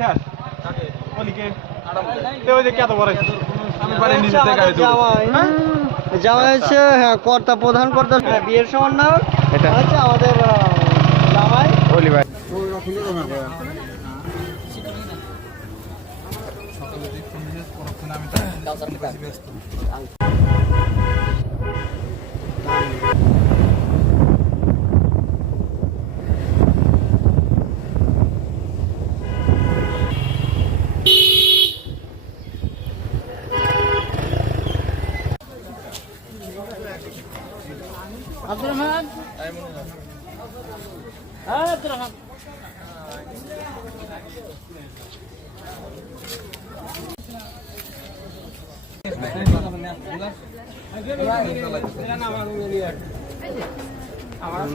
শেষ ওলিকে ওই যে কত বড় আমি পারে নিজে থেকে গাড়ি জামাই জামাই হচ্ছে হ্যাঁ কর্তা প্রধান কর্তা বিয়ের সময় না এটা হচ্ছে আমাদের জামাই ওলি ভাই আব্দুর রহমান হ্যাঁ আব্দুর রহমান আমার